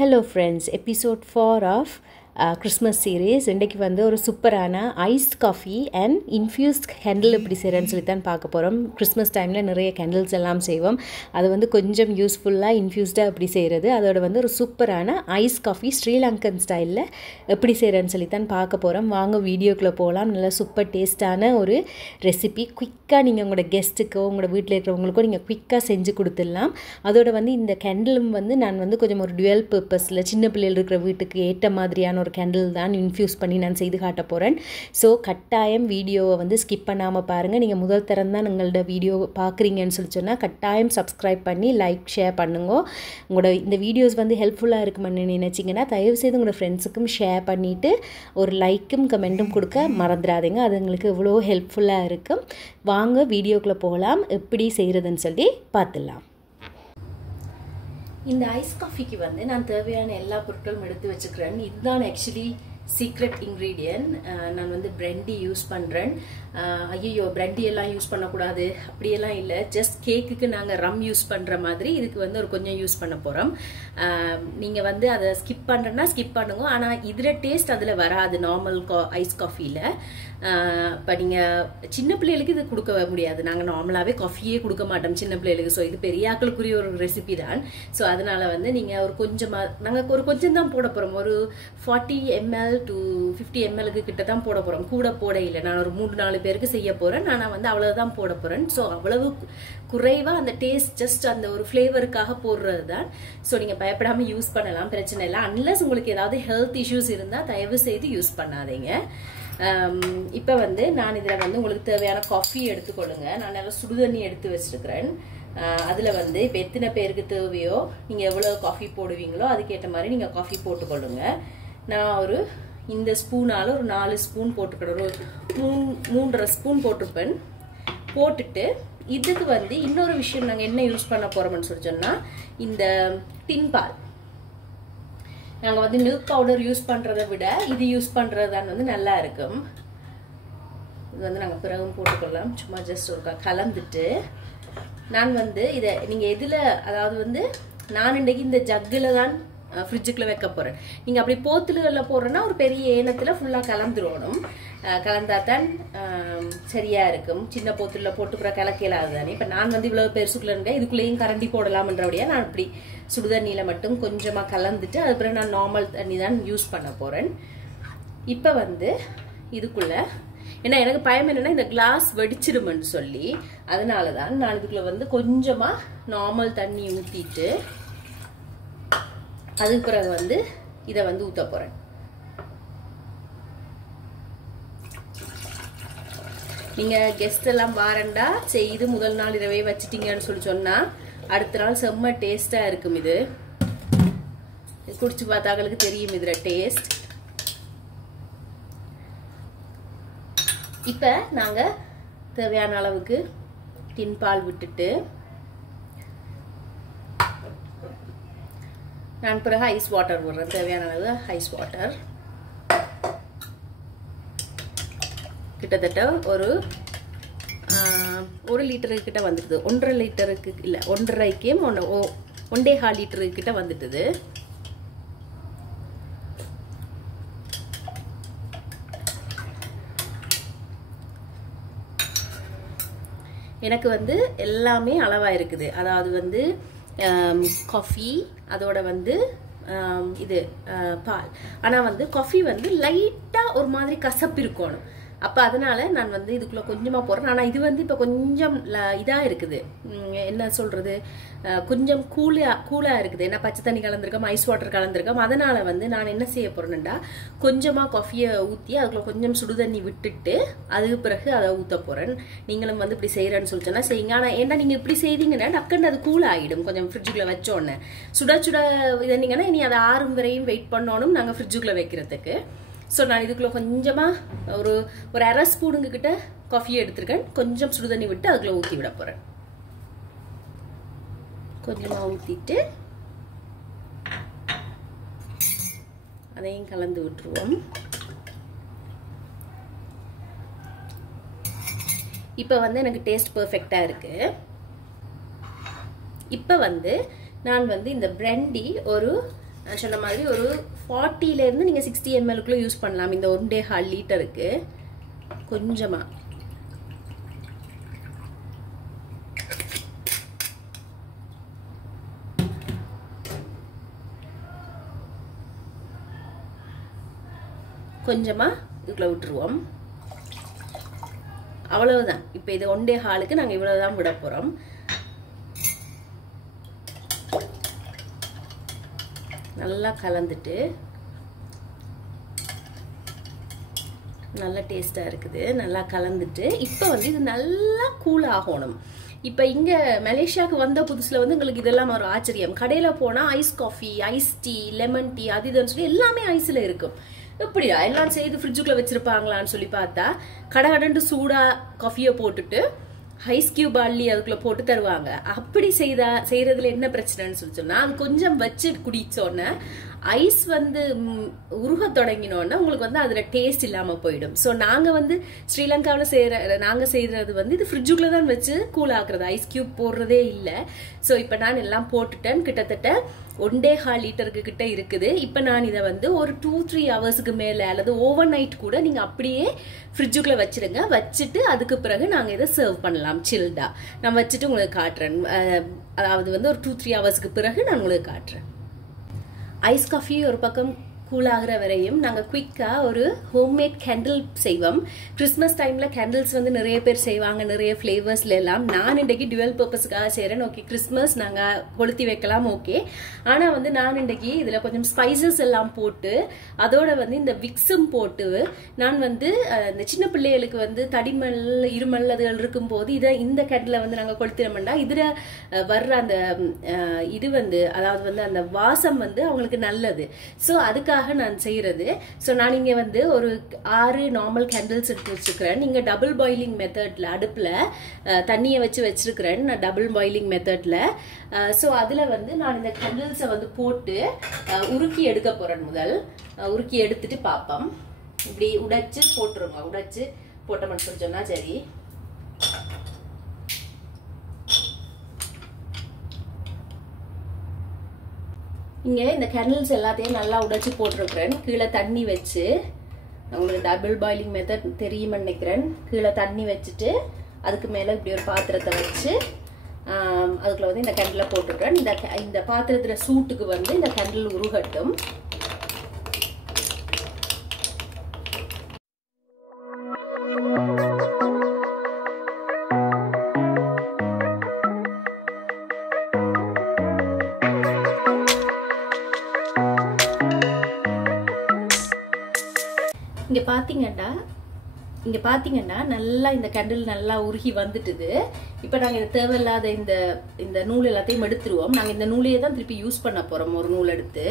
Hello friends, episode 4 of Christmas series. இன்றைக்கு வந்து ஒரு சூப்பரான ice coffee and infused candle எப்படி செய்கிறேன்னு சொல்லி தான் பார்க்க போகிறோம். கிறிஸ்மஸ் டைமில் நிறைய கேண்டில்ஸ் எல்லாம் செய்வோம். அது வந்து கொஞ்சம் யூஸ்ஃபுல்லாக இன்ஃப்யூஸ்டாக எப்படி செய்கிறது, அதோட வந்து ஒரு சூப்பரான ஐஸ் காஃபி ஸ்ரீலங்கன் ஸ்டைலில் எப்படி செய்கிறேன்னு சொல்லி தான் பார்க்க போகிறோம். வாங்க வீடியோக்குள்ளே போகலாம். நல்லா சூப்பர் டேஸ்டான ஒரு ரெசிபி. குயிக்காக நீங்கள் உங்களோட கெஸ்ட்டுக்கோ உங்களோட வீட்டில் இருக்கிறவங்களுக்கோ நீங்கள் குயிக்காக செஞ்சு கொடுத்துடலாம். அதோட வந்து இந்த கேண்டிலும் வந்து நான் வந்து கொஞ்சம் ஒரு டுவெல் பர்பஸில் சின்ன பிள்ளைகள் இருக்கிற வீட்டுக்கு ஏற்ற மாதிரியான ஒரு கேண்டில் தான் இன்ஃப்யூஸ் பண்ணி நான் செய்து காட்ட போகிறேன். ஸோ கட்டாயம் வீடியோவை வந்து ஸ்கிப் பண்ணாமல் பாருங்கள். நீங்கள் முதல் தரம் தான் உங்களோட வீடியோ பார்க்குறீங்கன்னு சொல்லி சொன்னால் கட்டாயம் சப்ஸ்கிரைப் பண்ணி லைக் ஷேர் பண்ணுங்க. உங்களோட இந்த வீடியோஸ் வந்து ஹெல்ப்ஃபுல்லாக இருக்குமென்னு நினச்சிங்கன்னா தயவுசெய்து உங்களோட ஃப்ரெண்ட்ஸுக்கும் ஷேர் பண்ணிவிட்டு ஒரு லைக்கும் கமெண்ட்டும் கொடுக்க மறந்துடாதீங்க. அது உங்களுக்கு எவ்வளோ ஹெல்ப்ஃபுல்லாக இருக்கும். வாங்க வீடியோக்குள்ளே போகலாம். எப்படி செய்கிறதுன்னு சொல்லி பார்த்துடலாம். இந்த ஐஸ் காஃபிக்கு வந்து நான் தேவையான எல்லா பொருட்களும் எடுத்து வச்சுக்கிறேன். இதுதான் ஆக்சுவலி சீக்ரெட் இன்க்ரீடியன்ட். நான் வந்து பிரெண்டி யூஸ் பண்ணுறேன். ஐயோ பிரெண்டி எல்லாம் யூஸ் பண்ணக்கூடாது அப்படியெல்லாம் இல்லை. ஜஸ்ட் கேக்குக்கு நாங்கள் ரம் யூஸ் பண்ணுற மாதிரி இதுக்கு வந்து ஒரு கொஞ்சம் யூஸ் பண்ண போகிறோம். நீங்கள் வந்து அதை ஸ்கிப் பண்ணுறேன்னா ஸ்கிப் பண்ணுங்க. ஆனால் இதில் டேஸ்ட் அதில் வராது நார்மல் ஐஸ் காஃபியில். இப்போ நீங்கள் சின்ன பிள்ளைகளுக்கு இது கொடுக்க முடியாது. நாங்கள் நார்மலாகவே காஃபியே கொடுக்க மாட்டோம் சின்ன பிள்ளைகளுக்கு. ஸோ இது பெரியாக்களுக்குரிய ஒரு ரெசிபி தான். ஸோ அதனால் வந்து நீங்கள் ஒரு கொஞ்சமாக நாங்கள் ஒரு கொஞ்சம் தான் போட போகிறோம். ஒரு 40 ml to 50 ml கிட்ட தான் போட போகிறோம். கூட போட இல்லை. நான் ஒரு 3-4 பேருக்கு செய்ய போகிறேன். நான் வந்து அவ்வளோதான் போட போகிறேன். ஸோ அவ்வளவு குறைவாக அந்த டேஸ்ட் ஜஸ்ட் அந்த ஒரு ஃப்ளேவருக்காக போடுறது தான். ஸோ நீங்கள் பயப்படாமல் யூஸ் பண்ணலாம், பிரச்சனை இல்லை. அன்லஸ் உங்களுக்கு ஏதாவது ஹெல்த் இஷ்யூஸ் இருந்தால் தயவு செய்து யூஸ் பண்ணாதீங்க. இப்போ வந்து நான் இதில் வந்து உங்களுக்கு தேவையான காஃபி எடுத்துக்கொள்ளுங்க. நான் நல்லா சுடுதண்ணி எடுத்து வச்சிருக்கிறேன். அதில் வந்து இப்போ எத்தனை பேருக்கு தேவையோ நீங்கள் எவ்வளோ காஃபி போடுவீங்களோ அதுக்கேற்ற மாதிரி நீங்கள் காஃபி போட்டுக்கொள்ளுங்க. நான் ஒரு இந்த ஸ்பூனால் ஒரு 4 ஸ்பூன் போட்டுக்கிறேன். ஒரு 3.5 ஸ்பூன் போட்டிருப்பேன். போட்டுட்டு இதுக்கு வந்து இன்னொரு விஷயம் நாங்கள் என்ன யூஸ் பண்ண போகிறோம்னு சொல்லி சொன்னால் இந்த டின் பால். நாங்கள் வந்து மில்க் பவுடர் யூஸ் பண்ணுறதை விட இது யூஸ் பண்ணுறது தான் வந்து நல்லா இருக்கும். இது வந்து நாங்கள் பிறகும் போட்டுக்கொள்ளலாம். சும்மா ஜஸ்ட் ஒரு கலந்துட்டு நான் வந்து இதை நீங்கள் எதில், அதாவது வந்து நான் இன்றைக்கி இந்த ஜக்கில் தான் ஃப்ரிட்ஜுக்குள்ளே வைக்க போகிறேன். நீங்கள் அப்படி போத்துலுகளில் போடுறேன்னா ஒரு பெரிய ஏனத்தில் ஃபுல்லாக கலந்துடணும். கலந்தால் தான் சரியாக இருக்கும். சின்ன போத்துல போட்டுக்கிற கலக்கலாது தானே. இப்போ நான் வந்து இவ்வளோ பெருசுக்குள்ள இருந்தேன். இதுக்குள்ளேயும் கரண்டி போடலாம்ன்றபடியா நான் இப்படி சுடுதண்ணியில் மட்டும் கொஞ்சமாக கலந்துட்டு அதுக்கப்புறம் நான் நார்மல் தண்ணி தான் யூஸ் பண்ண போகிறேன். இப்போ வந்து இதுக்குள்ளே ஏன்னா எனக்கு பயம் என்னன்னா இந்த கிளாஸ் வெடிச்சிடுமென்னு சொல்லி அதனால தான் நான் இதுக்குள்ளே வந்து கொஞ்சமாக நார்மல் தண்ணி ஊற்றிட்டு அதுக்கு பிறகு வந்து இதை வந்து ஊற்ற போகிறேன். நீங்கள் கெஸ்ட் எல்லாம் வாரண்டா செய்து முதல் நாள் இரவே வச்சிட்டீங்கன்னு சொல்லி சொன்னால் அடுத்த நாள் செம்ம டேஸ்டாக இருக்கும். இது குடிச்சு பார்த்தாங்களுக்கு தெரியும் இதில் டேஸ்ட். இப்போ நாங்கள் தேவையான அளவுக்கு டின் பால் விட்டுட்டு நான் பிறகு ஐஸ் வாட்டர் விடுறேன். தேவையான அளவு ஐஸ் வாட்டர் கிட்டத்தட்ட ஒரு 1 லிட்டருக்கு கிட்ட வந்துடுது. 1.5 லிட்டருக்கு இல்லை 1.5க்கே 1.25 லிட்டருக்கு கிட்ட வந்துட்டுது. எனக்கு வந்து எல்லாமே அளவாக இருக்குது. அதாவது வந்து காஃபி அதோட வந்து இது பால். ஆனால் வந்து காஃபி வந்து லைட்டாக ஒரு மாதிரி கசப்பு இருக்கணும். அப்போ அதனால நான் வந்து இதுக்குள்ளே கொஞ்சமாக போடுறேன். ஆனால் இது வந்து இப்போ கொஞ்சம் இதாக இருக்குது, என்ன சொல்கிறது, கொஞ்சம் கூலாக இருக்குது. ஏன்னா பச்சை தண்ணி கலந்துருக்கோம், ஐஸ் வாட்டர் கலந்துருக்கோம். அதனால் வந்து நான் என்ன செய்ய போகிறேன்டா கொஞ்சமாக காஃபியை ஊற்றி அதுக்குள்ளே கொஞ்சம் சுடுதண்ணி விட்டுட்டு அதுக்கு பிறகு அதை ஊற்ற போகிறேன். நீங்களும் வந்து இப்படி செய்கிறேன்னு சொல்லிச்சோன்னா செய்யுங்க. ஆனால் ஏன்னா நீங்கள் இப்படி செய்தீங்கன்னா டக்குன்னு அது கூல் ஆகிடும். கொஞ்சம் ஃப்ரிட்ஜுக்குள்ளே வச்சோன்னே சுட இதன்னீங்கன்னா இனி அதை 6 வரையும் வெயிட் பண்ணணும் நாங்கள் ஃப்ரிட்ஜுக்குள்ளே வைக்கிறதுக்கு. ஸோ நான் இதுக்குள்ளே கொஞ்சமாக ஒரு 1/2 ஸ்பூனுங்க கிட்ட காஃபியை எடுத்துருக்கேன். கொஞ்சம் சுடுதண்ணி விட்டு அதுக்குள்ளே ஊற்றி விட போகிறேன். கொஞ்சமாக ஊற்றிட்டு அதையும் கலந்து விட்டுருவோம். இப்போ வந்து எனக்கு டேஸ்ட் பர்ஃபெக்டாக இருக்குது. இப்போ வந்து நான் வந்து இந்த பிரெண்டி ஒரு நான் சொன்ன மாதிரி ஒரு 40ல இருந்து நீங்க 60 ml யூஸ் பண்ணலாம் இந்த 1.5 லிட்டருக்கு. கொஞ்சமா கொஞ்சமா இதுக்குள்ள விட்டுருவோம். அவ்வளவுதான். இப்போ இது 1.5க்கு நாங்க இவ்வளவுதான் விட போறோம். நல்லா கலந்துட்டு நல்லா டேஸ்டா இருக்குது. நல்லா கலந்துட்டு இப்போ வந்து இது நல்லா கூல் ஆகணும். இப்போ இங்க மலேசியாவுக்கு வந்த புதுசுல வந்து உங்களுக்கு இதெல்லாம் ஒரு ஆச்சரியம். கடையில போனா ice coffee, ice tea, lemon tea அது இதுன்னு சொல்லி எல்லாமே ஐஸ்ல இருக்கும். எப்படியா எல்லாம் செய்து ஃப்ரிட்ஜுக்குள்ள வச்சிருப்பாங்களான்னு சொல்லி பார்த்தா கடகடண்டு சூடா காஃபியை போட்டுட்டு ஐஸ் கியூப் அள்ளி அதுக்குள்ள போட்டு தருவாங்க. அப்படி செய்யறதுல என்ன பிரச்சனைன்னு சொல்லி சொன்னா அது கொஞ்சம் வச்சு குடிச்சோன்னே ஐஸ் வந்து உருக தொடங்கினோன்னா உங்களுக்கு வந்து அதுல டேஸ்ட் இல்லாம போயிடும். ஸோ நாங்க வந்து ஸ்ரீலங்காவில் நாங்க செய்யறது வந்து இது ஃப்ரிட்ஜுக்குள்ள தான் வச்சு கூல் ஆக்குறது, ஐஸ் கியூப் போடுறதே இல்லை. ஸோ இப்போ நான் எல்லாம் போட்டுட்டேன். கிட்டத்தட்ட 1.5 லிட்டருக்கு கிட்ட இருக்குது. இப்போ நான் இதை வந்து ஒரு 2-3 ஹவர்ஸுக்கு மேலே அல்லது ஓவர் நைட் கூட நீங்க அப்படியே ஃப்ரிட்ஜுக்குள்ள வச்சிருங்க. வச்சுட்டு அதுக்கு பிறகு நாங்க இதை சர்வ் பண்ணலாம் சில்டா. நான் வச்சுட்டு உங்களுக்கு காட்டுறேன். அதாவது வந்து ஒரு 2-3 ஹவர்ஸ்க்கு பிறகு நான் உங்களுக்கு காட்டுறேன். ஐஸ் காஃபி ஒரு பக்கம் கூல் ஆகிற வரையும் நாங்கள் குயிக்காக ஒரு ஹோம்மேட் கேண்டில் செய்வோம். கிறிஸ்மஸ் டைமில் கேண்டில்ஸ் வந்து நிறைய பேர் செய்வாங்க, நிறைய ஃப்ளேவர்ஸ்ல எல்லாம். நான் இன்றைக்கு டுவெல் பர்பஸ்க்காக செய்கிறேன். ஓகே, கிறிஸ்மஸ் நாங்கள் கொளுத்தி வைக்கலாம், ஓகே. ஆனால் வந்து நான் இன்றைக்கு இதில் கொஞ்சம் ஸ்பைசஸ் எல்லாம் போட்டு அதோட வந்து இந்த விக்ஸும் போட்டு நான் வந்து இந்த சின்ன பிள்ளைகளுக்கு வந்து தடிமல் இருமல் அதுகள் இருக்கும்போது இந்த கேண்டிலை வந்து நாங்கள் கொளுத்தினோம்னா இதில் வர்ற அந்த இது வந்து அதாவது வந்து அந்த வாசம் வந்து அவங்களுக்கு நல்லது. ஸோ அதுக்காக நான் செய்யறது. ஸோ நான் இங்க வந்து ஒரு 6 நார்மல் கேண்டில்ஸ் எடுத்து வச்சிருக்கிறேன். நீங்க டபுள் பாயிலிங் மெத்தட்ல அடுப்புல தண்ணியை வச்சிருக்கிறேன் நான் டபுள் பாயிலிங் மெத்தட்ல. ஸோ அதுல வந்து நான் இந்த கேண்டில்ஸை வந்து போட்டு உருக்கி எடுக்க போறேன். முதல் உருக்கி எடுத்துட்டு பார்ப்போம். இப்படி உடைச்சு போட்டுருங்க. உடைச்சு போட்டோம்னு சொல்லி சொன்னா சரி. இங்கே இந்த கேண்டில்ஸ் எல்லாத்தையும் நல்லா உடைச்சு போட்டிருக்கிறேன். கீழே தண்ணி வச்சு, உங்களுக்கு டபுள் பாயிலிங் மெத்தட் தெரியும்னு நினைக்கிறேன். கீழே தண்ணி வச்சுட்டு அதுக்கு மேலே இப்படி ஒரு பாத்திரத்தை வச்சு அதுக்குள்ள வந்து இந்த கேண்டிலை போட்டுருக்கிறேன். இந்த பாத்திரத்துல சூட்டுக்கு வந்து இந்த கேண்டில் உருகட்டும். இங்க பாத்தீங்கன்னா நல்லா இந்த கேண்டில் நல்லா உருகி வந்துட்டுது. இப்போ நாங்க இந்த தேவையில்லாத இந்த நூல் எல்லாத்தையும் எடுத்துருவோம். நாங்க இந்த நூலையே தான் திருப்பி யூஸ் பண்ண போறோம். ஒரு நூல் எடுத்து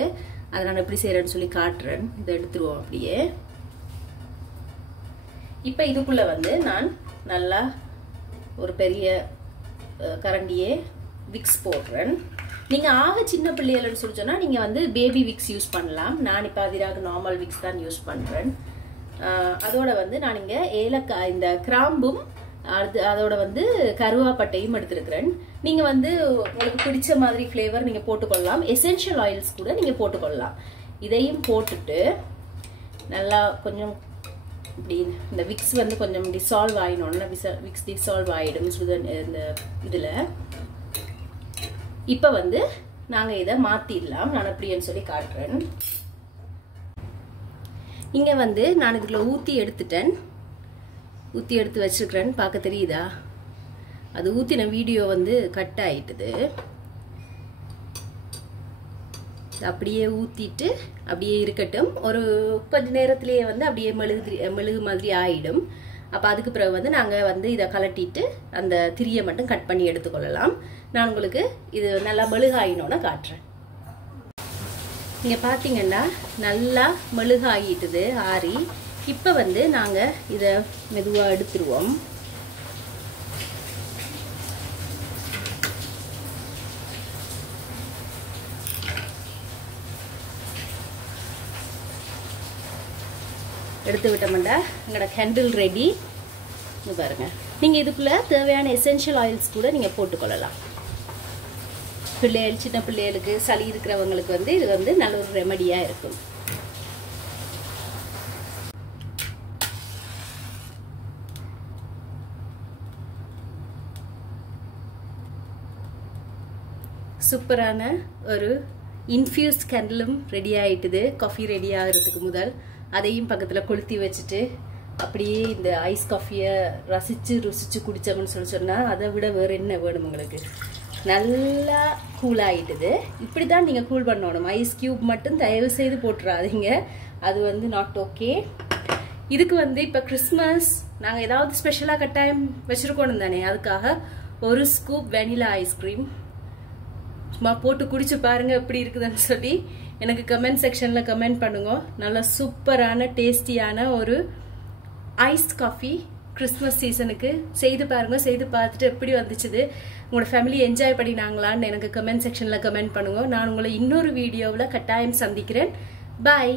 அதை நான் எப்படி செய்யறேன்னு சொல்லி காட்டுறேன். இதை எடுத்துருவோம் அப்படியே. இப்போ இதுக்குள்ள வந்து நான் நல்லா ஒரு பெரிய கரண்டியே விக்ஸ் போடுறேன். நீங்க ஆக சின்ன பிள்ளைகள்னு சொல்லி சொன்னா நீங்க வந்து பேபி விக்ஸ் யூஸ் பண்ணலாம். நான் இப்போ அதிராக நார்மல் விக்ஸ் தான் யூஸ் பண்றேன். அதோட வந்து நான் இங்க ஏலக்காய் இந்த கிராம்பும் அதோட வந்து கருவாப்பட்டையும் எடுத்திருக்கிறேன். நீங்க வந்து உங்களுக்கு பிடிச்ச மாதிரி ஃபிளேவர் நீங்க போட்டுக்கொள்ளலாம். எசென்ஷியல் ஆயில்ஸ் கூட நீங்க போட்டுக்கொள்ளலாம். இதையும் போட்டுட்டு நல்லா கொஞ்சம் இப்படி இந்த விக்ஸ் வந்து கொஞ்சம் டிசால்வ் ஆயினோன்னா விக்ஸ் டிசால்வ் ஆயிடும் இந்த இதுல. இப்ப வந்து நாங்க இதை மாத்திடலாம். நான் எப்படின்னு சொல்லி காட்டுறேன். இங்க வந்து நான் இதுக்குள்ள ஊத்தி எடுத்துட்டேன். ஊத்தி எடுத்து வச்சிருக்கிறேன். பார்க்க தெரியுதா? அது ஊத்தின வீடியோ வந்து கட் ஆயிட்டுது. அப்படியே ஊத்திட்டு அப்படியே இருக்கட்டும். ஒரு கொஞ்ச நேரத்திலேயே வந்து அப்படியே மெழுகு மாதிரி ஆயிடும். அப்ப அதுக்கு பிறகு வந்து நாங்க வந்து இதை கலட்டிட்டு அந்த திரியை மட்டும் கட் பண்ணி எடுத்துக்கொள்ளலாம். நான் உங்களுக்கு இது நல்லா மெழுகாயினோன்னு காட்டுறேன். நீங்க பாத்தீங்கன்னா நல்லா மெழுகாயிட்டுது ஆறி. இப்ப வந்து நாங்க இத மெதுவா எடுத்துருவோம். எடுத்து விட்டோம்னா எங்களோட கேண்டில் ரெடி. பாருங்க, நீங்க இதுக்குள்ள தேவையான எசென்ஷியல் ஆயில்ஸ் கூட நீங்க போட்டுக்கொள்ளலாம். பிள்ளைகள் சின்ன பிள்ளைகளுக்கு சளி இருக்கிறவங்களுக்கு வந்து இது வந்து நல்ல ஒரு ரெமடியாக இருக்கும். சூப்பரான ஒரு இன்ஃபியூஸ்ட் கேண்டிலும் ரெடி ஆகிட்டுது. காஃபி ரெடி ஆகிறதுக்கு முதல் அதையும் பக்கத்தில் கொளுத்தி வச்சுட்டு அப்படியே இந்த ஐஸ் காஃபியை ருசிச்சு குடித்தோம்னு சொன்னால் அதை விட வேறு என்ன வேணும் உங்களுக்கு? நல்லா கூல் ஆகிட்டுது. இப்படி தான் நீங்கள் கூல் பண்ணணும். ஐஸ் கியூப் மட்டும் தயவு செய்து போட்டுறாதீங்க, அது வந்து நாட் ஓகே. இதுக்கு வந்து இப்போ கிறிஸ்மஸ் நாங்கள் ஏதாவது ஸ்பெஷலாக கட்டாயம் வச்சுருக்கணும் தானே, அதுக்காக ஒரு ஸ்கூப் வெனிலா ஐஸ்கிரீம் சும்மா போட்டு குடிச்சு பாருங்க எப்படி இருக்குதுன்னு சொல்லி எனக்கு கமெண்ட் செக்ஷனில் கமெண்ட் பண்ணுங்க. நல்லா சூப்பரான டேஸ்டியான ஒரு ஐஸ்ட் காஃபி கிறிஸ்மஸ் சீசனுக்கு செய்து பாருங்க. செய்து பார்த்துட்டு எப்படி வந்துச்சுது, உங்களோட ஃபேமிலி என்ஜாய் பண்ணினாங்களான்னு எனக்கு கமெண்ட் செக்ஷனில் கமெண்ட் பண்ணுங்க. நான் உங்களை இன்னொரு வீடியோவில் கட்டாயம் சந்திக்கிறேன். பாய்.